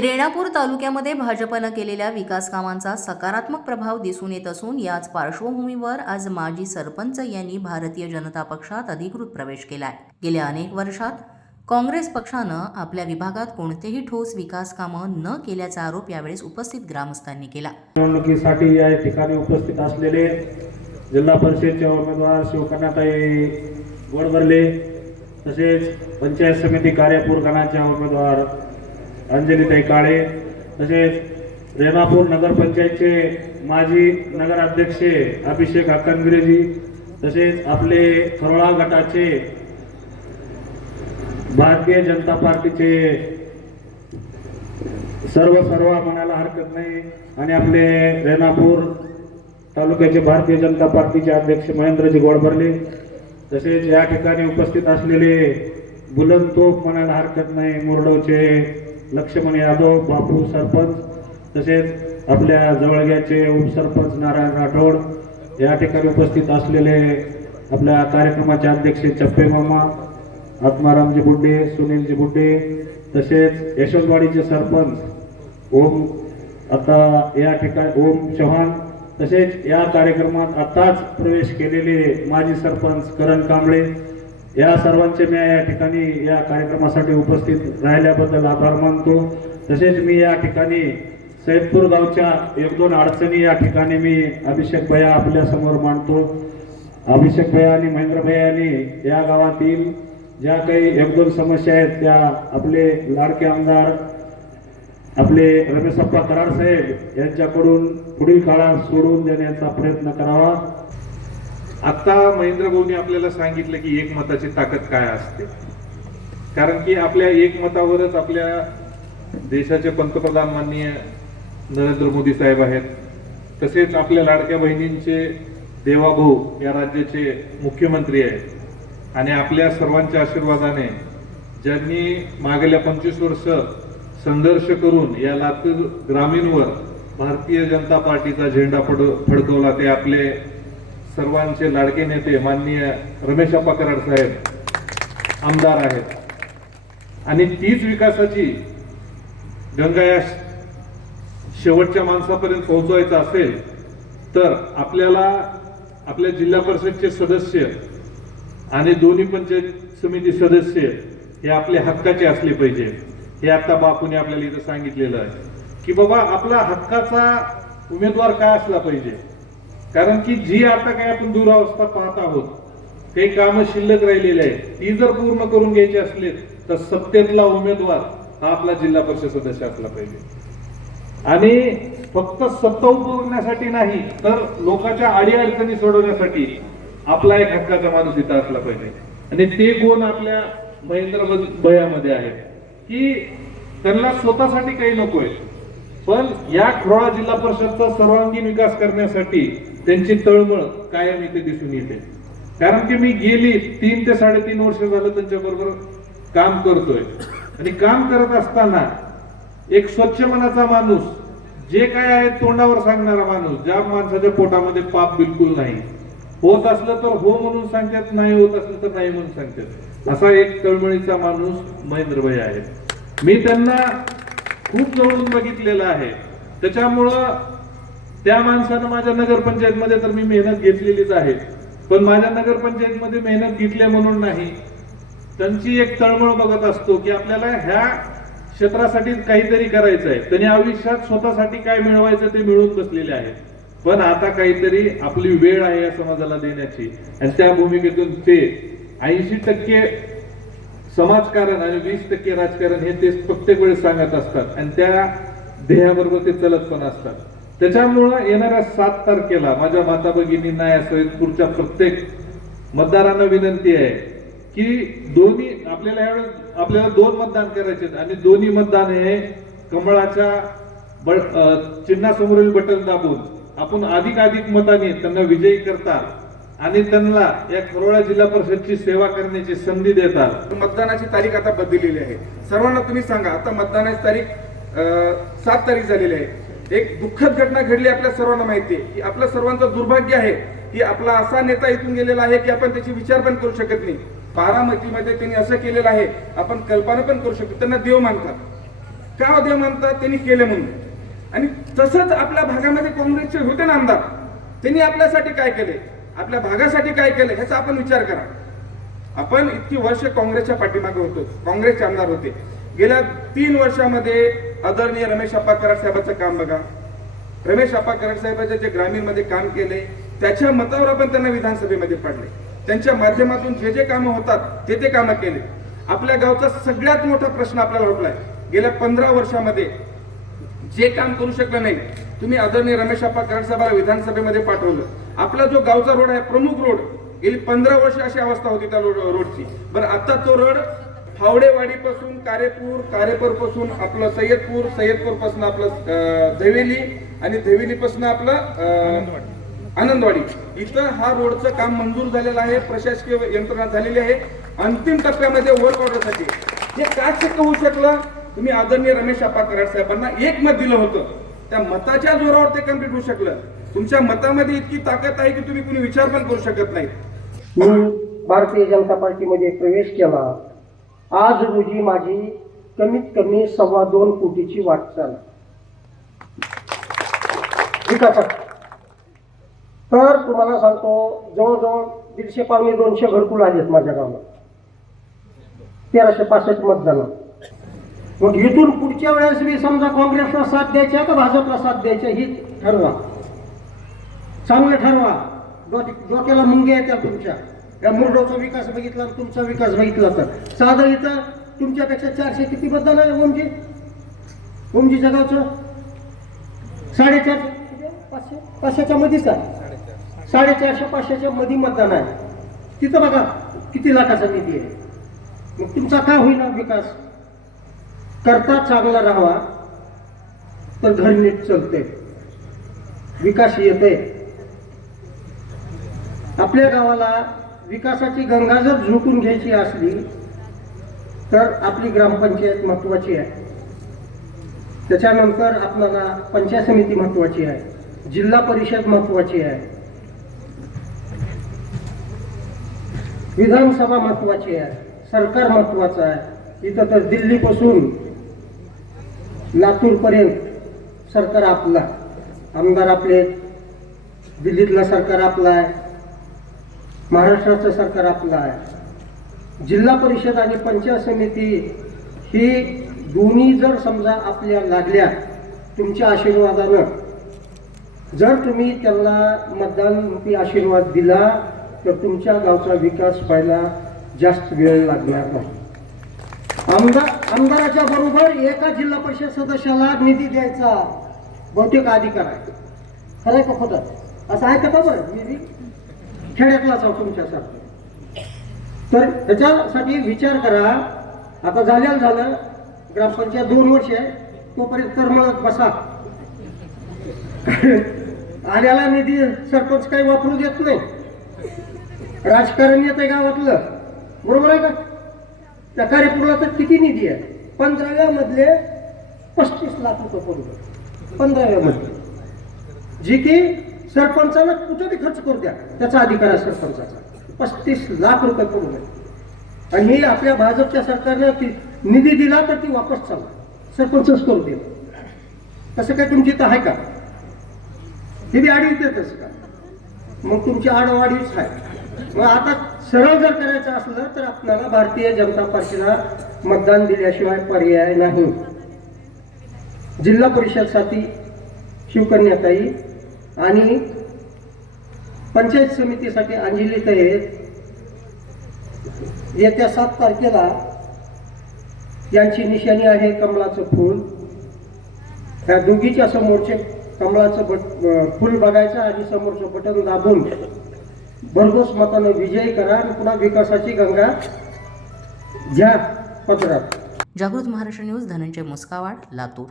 रेणापूर तालुक्यामध्ये भाजपनं केलेल्या विकास कामांचा सकारात्मक प्रभाव दिसून येत असून याच पार्श्वभूमीवर आज माजी सरपंच यांनी भारतीय जनता पक्षात अधिकृत प्रवेश केलाय। गेल्या अनेक वर्षात काँग्रेस पक्षानं आपल्या विभागात कोणतेही ठोस विकास कामं न केल्याचा आरोप यावेळेस उपस्थित ग्रामस्थांनी केला। निवडणुकीसाठी या ठिकाणी उपस्थित असलेले जिल्हा परिषदेचे उमेदवार शिवकन्याताई गोडबर्ले, तसेच पंचायत समिती कार्यापूर गणाच्या उमेदवार अंजलीताई काळे, तसेच रेणापूर नगरपंचायतचे माजी नगराध्यक्ष अभिषेक अक्कनगिरेजी, तसेच आपले खरोळा गटाचे भारतीय जनता पार्टीचे सर्व म्हणायला हरकत नाही आणि आपले रेणापूर तालुक्याचे भारतीय जनता पार्टीचे अध्यक्ष महेंद्रजी गोडबर्ले, तसेच या ठिकाणी उपस्थित असलेले बुलंद तोफ म्हणायला हरकत नाही मुरडोचे लक्ष्मण यादव बापू सरपंच, तसेच आपल्या जवळग्याचे उपसरपंच नारायण राठोड, या ठिकाणी उपस्थित असलेले आपल्या कार्यक्रमाचे अध्यक्ष चप्पे मामा, आत्मारामजी बुड्डे, सुनीलजी बुड्डे, तसेच यशवंतवाडीचे सरपंच ओम या ठिकाणी ओम चव्हाण, तसेच या कार्यक्रमात आताच प्रवेश केलेले माजी सरपंच करण कांबळे, या सर्वांचे मी या ठिकाणी या कार्यक्रमासाठी उपस्थित राहिल्याबद्दल आभार मानतो। तसेच मी या ठिकाणी सैदपूर गावच्या एक दोन अडचणी या ठिकाणी मी अभिषेक भैया आपल्या समोर मांडतो। अभिषेक भैया आणि महेंद्र भैया यांनी या गावातील ज्या काही एक दोन समस्या आहेत त्या आपले लाडके आमदार आपले रमेशप्पा कराड साहेब यांच्याकडून पुढील काळात सोडवून देण्याचा प्रयत्न करावा। आता महेंद्र भाऊंनी आपल्याला सांगितलं की एकमताची ताकद काय असते, कारण की आपल्या एकमतावरच आपल्या देशाचे पंतप्रधान माननीय नरेंद्र मोदी साहेब आहेत, तसेच आपल्या लाडक्या बहिणींचे देवाभाऊ या राज्याचे मुख्यमंत्री आहेत आणि आपल्या सर्वांच्या आशीर्वादाने ज्यांनी मागल्या 25 वर्ष संघर्ष करून या लातूर ग्रामीणवर भारतीय जनता पार्टीचा झेंडा फडकवला ते आपले सर्वांचे लाडके नेते माननीय रमेशप्पा कराड साहेब आमदार आहेत आणि तीच विकासाची गंगा या शेवटच्या माणसापर्यंत पोहोचवायचं असेल तर आपल्याला आपल्या जिल्हा परिषदचे सदस्य आणि दोन्ही पंचायत समिती सदस्य हे आपल्या हक्काचे असले पाहिजे। हे आता बापूने आपल्याला इथं सांगितलेलं आहे की बाबा आपला हक्काचा उमेदवार काय असला पाहिजे, कारण की जी आता काय आपण दुरावस्था पाहत आहोत, काही कामं शिल्लक राहिलेली आहेत, ती जर पूर्ण करून घ्यायची असली तर सत्तेतला उमेदवार हा आपला जिल्हा परिषद सदस्य असला पाहिजे आणि फक्त सत्ता उपभोगण्यासाठी नाही तर लोकांच्या अडीअडचणी सोडवण्यासाठी आपला एक हक्काचा माणूस इथं असला पाहिजे आणि ते कोण आपल्या महेंद्र भैयामध्ये आहे की त्यांना स्वतःसाठी काही नकोय, पण या खरोळा जिल्हा परिषदचा सर्वांगीण विकास करण्यासाठी त्यांची तळमळ कायम इथे दिसून येते। कारण की मी गेली 3 ते 3.5 वर्ष झालं त्यांच्याबरोबर काम करतोय आणि काम करत असताना एक स्वच्छ मनाचा माणूस, जे काय आहे तोंडावर सांगणारा माणूस, ज्या माणसाच्या पोटामध्ये पाप बिलकुल नाही, होत असलं तर हो म्हणून सांगतात, नाही होत असलं तर नाही म्हणून सांगतात, असा एक तळमळीचा माणूस महेंद्र भैया आहे। मी त्यांना खूप जवळून बघितलेलं आहे, त्याच्यामुळं त्या माणसानं माझ्या नगरपंचायतमध्ये तर मी मेहनत घेतलेलीच आहे, पण माझ्या नगरपंचायतमध्ये मेहनत घेतली म्हणून नाही, त्यांची एक तळमळ बघत असतो की आपल्याला ह्या क्षेत्रासाठी काहीतरी करायचं आहे। त्यांनी आयुष्यात स्वतःसाठी काय मिळवायचं ते मिळवून बसलेले आहेत, पण आता काहीतरी आपली वेळ आहे या समाजाला देण्याची आणि त्या भूमिकेतून ते 80% समाजकारण आणि 20% राजकारण हे ते प्रत्येक वेळेस सांगत असतात आणि त्या ध्येयाबरोबर ते चलत पण असतात। त्याच्यामुळं येणाऱ्या 7 तारखेला माझ्या माता भगिनींना या सैदपूरच्या प्रत्येक मतदारांना विनंती आहे की दोन्ही आपल्याला 2 मतदान करायचे आणि दोन्ही मतदान हे कमळाच्या चिन्हासमोरील बटन दाबून आपण अधिक मतांनी त्यांना विजयी करतात आणि त्यांना या खरोळा जिल्हा परिषदची सेवा करण्याची संधी देतात। मतदानाची तारीख आता बदललेली आहे, सर्वांना तुम्ही सांगा, आता मतदानाची तारीख 7 तारीख झालेली आहे। एक दुःखद घटना घडली, आपल्या सर्वांना माहिती आहे की आपल्या सर्वांचं दुर्भाग्य आहे की आपला असा नेता इथून गेलेला आहे की आपण त्याची विचार पण करू शकत नाही। बारामतीमध्ये त्यांनी असं केलेलं आहे, आपण कल्पना पण करू शकतो, त्यांना देव मानतात, का देव मानतात? त्यांनी केले म्हणून. आणि तसंच आपल्या भागामध्ये काँग्रेसचे होते ना आमदार, त्यांनी आपल्यासाठी काय केले, आपल्या भागासाठी काय केले, ह्याचा आपण विचार करा. आपण इतकी वर्ष काँग्रेसच्या पाठीमागे होतो, काँग्रेसचे आमदार होते. गेल्या 3 वर्षामध्ये आदरणीय रमेश आप्पा कराड साहेबांचं काम बघा. रमेश आप्पा कराड साहेबांचे जे ग्रामीणमध्ये काम केले, त्याच्या मतावर आपण त्यांना विधानसभेमध्ये पाडले. त्यांच्या माध्यमातून जे जे कामं होतात ते कामं केले. आपल्या गावचा सगळ्यात मोठा प्रश्न आपल्याला उठलाय. गेल्या 15 वर्षामध्ये जे काम करू शकलं नाही, तुम्ही आदरणीय रमेश आप्पा कराड साहेबांना विधानसभेमध्ये पाठवलं. आपला जो गावचा रोड आहे, प्रमुख रोड, गेली 15 वर्ष अशी अवस्था होती त्या रोडची. बरं, आता तो रोड फावडेवाडीपासून कारेपूर पासून आपलं सय्यदपूर पासून आपलं धवेली आणि धवेलीपासून आपलं आनंदवाडी इथं हा रोडचं काम मंजूर झालेलं आहे. प्रशासकीय यंत्रणा झालेली आहे. अंतिम टप्प्यामध्ये वर्क ऑर्डरसाठी हे काय शक्य होऊ शकलं? तुम्ही आदरणीय रमेश आप्पा कराड साहेबांना एक मत दिलं होतं. त्या मताच्या जोरावर ते कम्प्लीट होऊ शकलं. तुमच्या मतामध्ये इतकी ताकद आहे की तुम्ही कुणी विचार पण करू शकत नाही. मी भारतीय जनता पार्टीमध्ये प्रवेश केला. आज रोजी माझी कमीत कमी 2.25 कोटीची वाटचाल विकासात. तर तुम्हाला सांगतो, जवळजवळ 150-200 घरकुल आलेत माझ्या गावाला. 1365 मतदान. मग इथून पुढच्या वेळेस मी समजा काँग्रेसला साथ द्यायचा का भाजपला साथ द्यायचा ही ठरवा. चांगलं ठरवा. डोक्याला मुंग्या येत्या तुमच्या. या मुरडोचा विकास बघितला, तुमचा विकास बघितला तर साधं इथं तुमच्यापेक्षा 400 किती मतदान आहे ओमजी जगावचं? 450 500च्या मध्येच आहे. 450 500च्या मध्ये मतदान आहे. तिथं बघा किती लाखाचा निधी आहे. मग तुमचा का होईना विकास? करता चांगला राहावा तर घर नीट चालते, विकास येते. आपल्या गावाला विकासाची गंगा जर झोकून घ्यायची असली तर आपली ग्रामपंचायत महत्वाची आहे. त्याच्यानंतर आपल्याला पंचायत समिती महत्वाची आहे, जिल्हा परिषद महत्वाची आहे, विधानसभा महत्वाची आहे, सरकार महत्वाचं आहे. इथं तर दिल्लीपासून लातूरपर्यंत सरकार आपला, आमदार आपले, दिल्लीतलं सरकार आपलं आहे, महाराष्ट्राचं सरकार आपलं आहे. जिल्हा परिषद आणि पंचायत समिती ही दोन्ही जर समजा आपल्या लागल्या तुमच्या आशीर्वादानं, जर तुम्ही त्यांना मतदान आशीर्वाद दिला तर तुमच्या गावचा विकास व्हायला जास्त वेळ लागणार नाही. आमदाराच्या बरोबर एका जिल्हा परिषद सदस्याला निधी द्यायचा बहुतेक अधिकार आहे. खरं आहे का खोटं? असं आहे का बरं? निधी खेड्यातलाच आहो तुमच्यासाठी. तर त्याच्यासाठी विचार करा. आता झालं ग्रामपंचायत 2 वर्ष आहे, तोपर्यंत करमळत बसा. आल्याला निधी सरपंच काही वापरू देत नाही. राजकारण येत आहे गावातलं, बरोबर आहे का? त्या कार्यपूरला तर किती निधी आहे? 15व्या मधले 35 लाख रुपये पडले. 15व्या मध्ये जी की सरपंचाला कुठे बी खर्च करू द्या, त्याचा अधिकार आहे सरपंचाचा. 35 लाख रुपये पडले. आणि हे आपल्या भाजपच्या सरकारने निधी दिला तर ती वापस चालला, सरपंचच करू दे. तसं काय तुमची इथं आहे का? हे बी आडीच देतच का? मग तुमची आडवाडीच आहे. मग आता सरळ जर करायचं असलं तर आपल्याला भारतीय जनता पार्टीला मतदान दिल्याशिवाय पर्याय नाही. जिल्हा परिषदसाठी शिवकन्याताई आणि पंचायत समितीसाठी अंजलीताई येत्या 7 तारखेला यांची निशाणी आहे कमळाचं फूल. त्या दोघीच्या समोरचे कमळाचं फूल बघायचं आणि समोरचं बटन दाबून भरघोस मतानं विजयी करा आणि पुन्हा विकासाची गंगा घ्या पदरात. जागृत महाराष्ट्र न्यूज, धनंजय मुस्कावाड, लातूर.